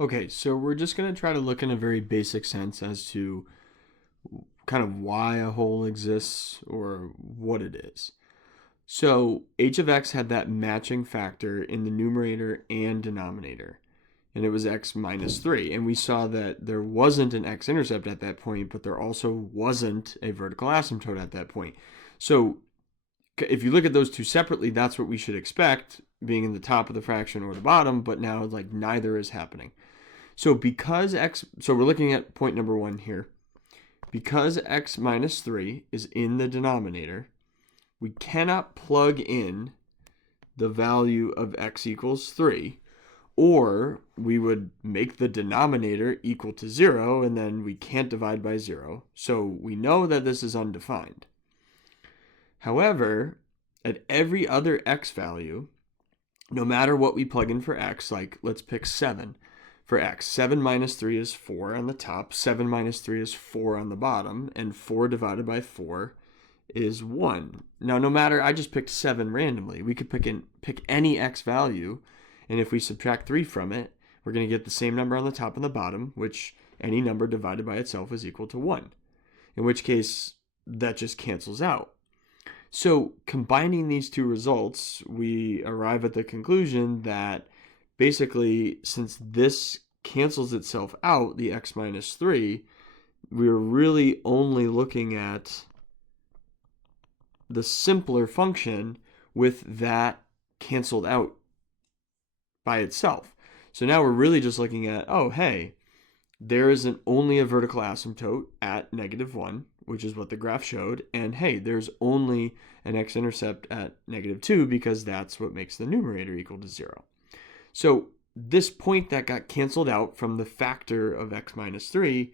Okay, so we're just going to try to look in a very basic sense as to kind of why a whole exists or what it is. So h of x had that matching factor in the numerator and denominator, and it was x minus 3. And we saw that there wasn't an x-intercept at that point, but there also wasn't a vertical asymptote at that point. So if you look at those two separately, that's what we should expect, being in the top of the fraction or the bottom, but now like neither is happening. So so we're looking at point number 1 here. Because x minus 3 is in the denominator, we cannot plug in the value of x equals 3, or we would make the denominator equal to 0, and then we can't divide by 0. So we know that this is undefined. However, at every other x value, no matter what we plug in for x, like let's pick 7 for x. 7 minus 3 is 4 on the top, 7 minus 3 is 4 on the bottom, and 4 divided by 4 is 1. Now, no matter, I just picked 7 randomly. We could pick any x value, and if we subtract 3 from it, we're going to get the same number on the top and the bottom, which any number divided by itself is equal to 1, in which case that just cancels out. So combining these two results, we arrive at the conclusion that basically, since this cancels itself out, the x minus 3, we're really only looking at the simpler function with that canceled out by itself. So now we're really just looking at, oh, hey, there isn't only a vertical asymptote at -1, which is what the graph showed, and hey, there's only an x-intercept at -2 because that's what makes the numerator equal to 0. So this point that got canceled out from the factor of x minus 3,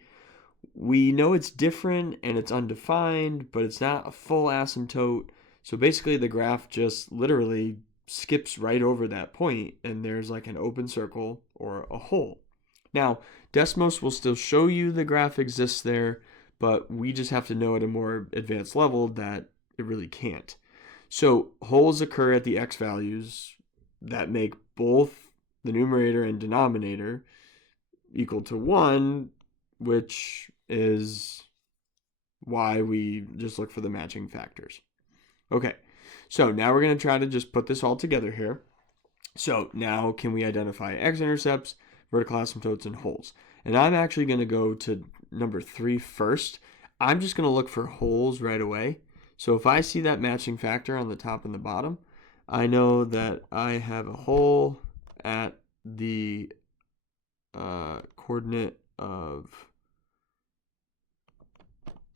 we know it's different and it's undefined, but it's not a full asymptote. So basically the graph just literally skips right over that point, and there's like an open circle or a hole. Now, Desmos will still show you the graph exists there, but we just have to know at a more advanced level that it really can't. So holes occur at the x values that make both the numerator and denominator equal to 1, which is why we just look for the matching factors. Okay, so now we're going to try to just put this all together here. So now can we identify x-intercepts, vertical asymptotes, and holes? And I'm actually going to go to number 3 first. I'm just going to look for holes right away. So if I see that matching factor on the top and the bottom, I know that I have a hole at the coordinate of,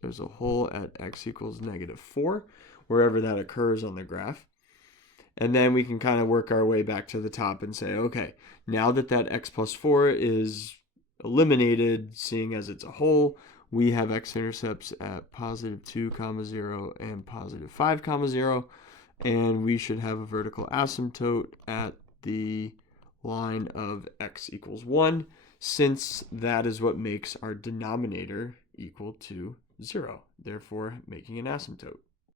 there's a hole at x equals -4, wherever that occurs on the graph. And then we can kind of work our way back to the top and say, okay, now that that x plus 4 is eliminated, seeing as it's a hole, we have x-intercepts at +2, 0 and +5, 0. And we should have a vertical asymptote at the line of x equals 1, since that is what makes our denominator equal to 0, therefore making an asymptote.